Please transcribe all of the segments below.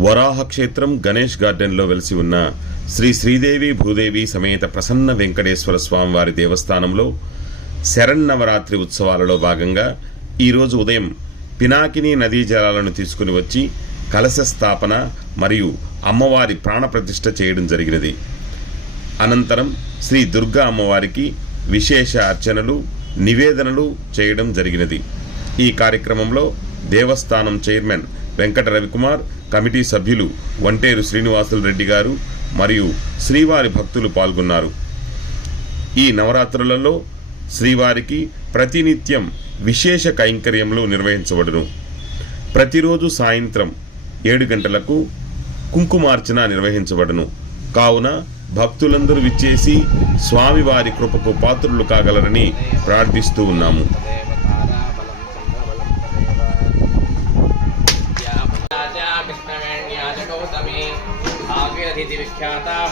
వరాహ క్షేత్రం గణేష్ గార్డెన్లో వెలిసి ఉన్న శ్రీ శ్రీదేవి భూదేవి సమేత ప్రసన్న వెంకటేశ్వర స్వామివారి దేవస్థానంలో శరన్నవరాత్రి ఉత్సవాలలో భాగంగా ఈరోజు ఉదయం పినాకిని నదీ జలాలను తీసుకుని వచ్చి కలశ స్థాపన మరియు అమ్మవారి ప్రాణప్రతిష్ఠ చేయడం జరిగినది. అనంతరం శ్రీ దుర్గా అమ్మవారికి విశేష అర్చనలు నివేదనలు చేయడం జరిగినది. ఈ కార్యక్రమంలో దేవస్థానం చైర్మన్ వెంకట రవికుమార్, కమిటీ సభ్యులు వంటేరు శ్రీనివాసులు రెడ్డి గారు మరియు శ్రీవారి భక్తులు పాల్గొన్నారు. ఈ నవరాత్రులలో శ్రీవారికి ప్రతినిత్యం విశేష కైంకర్యములు నిర్వహించబడును. ప్రతిరోజు సాయంత్రం 7 గంటలకు కుంకుమార్చన నిర్వహించబడును. కావున భక్తులందరూ విచ్చేసి స్వామివారి కృపకు పాత్రులు కాగలరని ప్రార్థిస్తూ ఉన్నాము.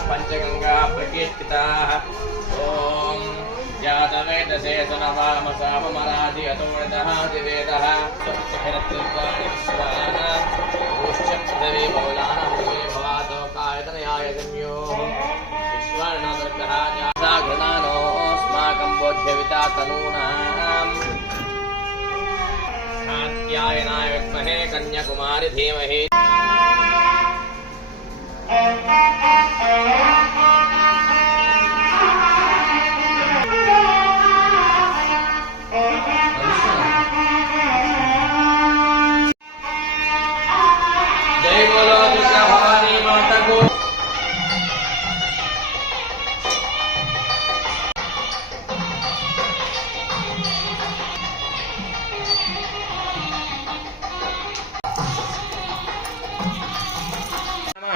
పంచగంగా ప్రతిష్ఠితా ఓం జాతవేదసే సునవామసామరాది అతోడతః దివేదః సప్తహిరత్రిస్వాన ఉచ్చపదవే బౌలాన హృదే భవాతో కాయతనయాయ గమ్యో విశ్వర్ణదుర్గః జాసాఘ్రణానో స్మాకం బోధ్యవితా తనూనాం కాత్యాయనాయ విద్మహే కన్యాకుమారి ధీమహి. जय बोलो दुर्गा भवानी माता को।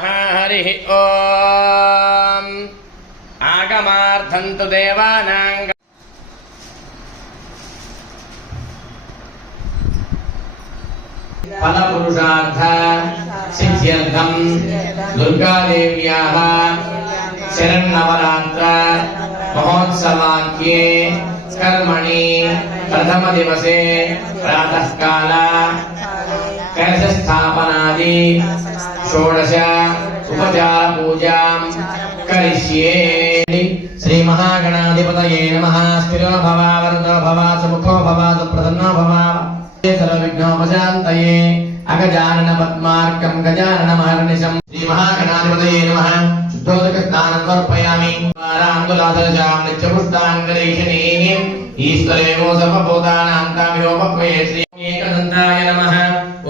हरि ओम आगमार्थं तु देवानां फलपुरुषार्थ सिद्ध्यर्थं दुर्गादेव्याः शरन्नवरात्र महोत्सवाख्ये कर्मणि प्रथमदिवसे प्रातःकाल कलशस्थापनादि 16 उपचार पूजां करिष्ये. श्री महागणाधिपतये नमः. स्थिरो भव वरदो भव सुमुखो भव सुप्रसन्नो भव सर्वविघ्नोपशान्तये. अगजानन पद्मार्कं गजाननमहर्निशं. श्री महागणाधिपतये नमः. शुद्धोदकस्नानं समर्पयामि. आरान्दुलासरजां नित्यपुष्टाङ्गलेखनीं ईश्वरेमो सर्वभूतानां तामिरोपक्वये. श्री एकदन्ताय नमः.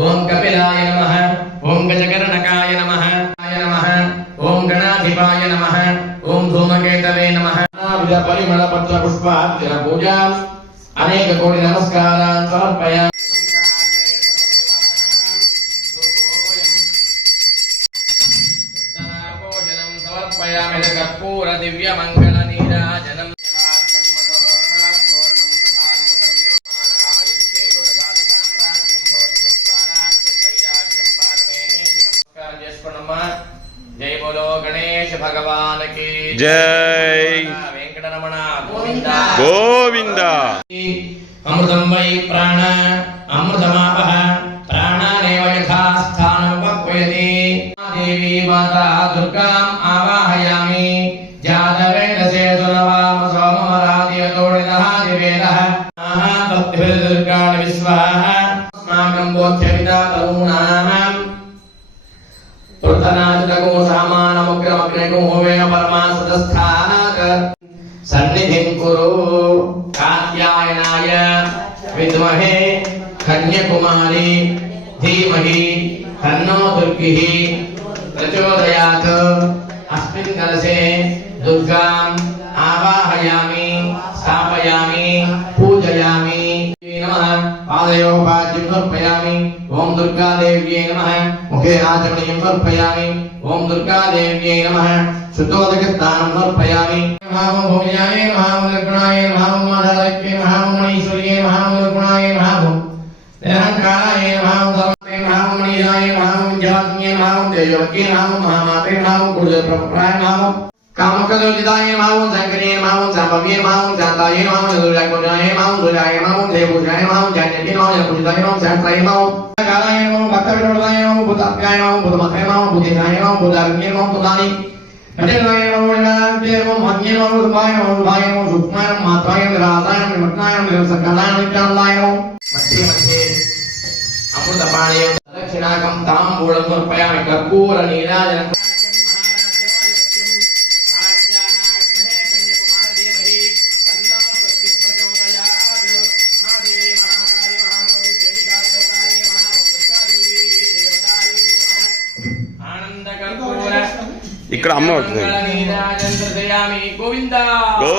ओं कपिलाय नमः. ओं गजकर्णकाय नमः. ओं गणाधिपाय नमः. ओं धूमकेतवे नमः. परिमल पत्र पुष्पार्चन पूजा अनेक कोटि नमस्कारान् समर्पयामि. उत्तराभोजनं समर्पयामि. कर्पूर दिव्य मंगल नीराजनम्. जय बोलो गणेश भगवान की जय. वेंकटरमण गोविंदा गोविंदा. अमृतं वै प्राण अमृतमापः प्राणानेव यथा स्थानमुपक्वयति. देवी माता दुर्गाम् आवाहयामि. जातवेदसे सुरवाम सोममरादियतोडिनः दिवेदः तद्भिर्दुर्गाणि विश्वाः अस्माकं बोध्यविदा तरूणाम् पुरतनाजको सामानमुग्रमग्निको होवेन परमासुतस्थानात् सन्निधिं कुरु. कात्यायनाय विद्महे कन्याकुमारी धीमहि तन्नो दुर्गिः प्रचोदयात्. अस्मिन् कलशे दुर्गाम् आवाहयामि, स्थापयामि, पूजयामि. नमः. पादयोः पाद्यं समर्पयामि. ओं दुर्गादेव्यै नमः. मुखे आचमनीयं समर्पयामि. ओं दुर्गादेव्यै नमः. शुद्धोदकस्नानं समर्पयामि. नमः भूम्याय नमः. निर्गुणाय नमः. माधवक्ये नमः. मणीश्वर्ये नमः. निर्गुणाय नमः. निरहंकाराय नमः. सर्वते नमः. मणीयाय नमः. जलाग्न्ये नमः. देवक्ये नमः. महामाते नमः. गुरुदेवप्रभुप्राय नमः. कामकदोदिताय नमः शंकरे नमः संभवे नमः शांताय नमः दुर्गाय नमः दुर्गाय नमः देवपूजाय नमः ज्ञानदेवी नमः पूजिताय नमः शांताय नमः कालाय नमः भक्तविनोदाय नमः भूतात्माय नमः भूतमत्रे नमः बुद्धिदाय नमः बुद्धारण्ये नमः तुलानि नटेनाय नमः वैनान्ते नमः मन्ये नमः सुभाय नमः सुभाय नमः सुक्माय नमः मात्राय नमः राधाय नमः विमत्नाय नमः सकलाय नमः नित्यानंदाय नमः मध्ये मध्ये अमृतपाणि दक्षिणाकं ताम्बूलं समर्पयामि कर्पूर नीराजनं ఇక్కడ అమ్మ అవుతుంది గోవింద గో